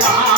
तेरा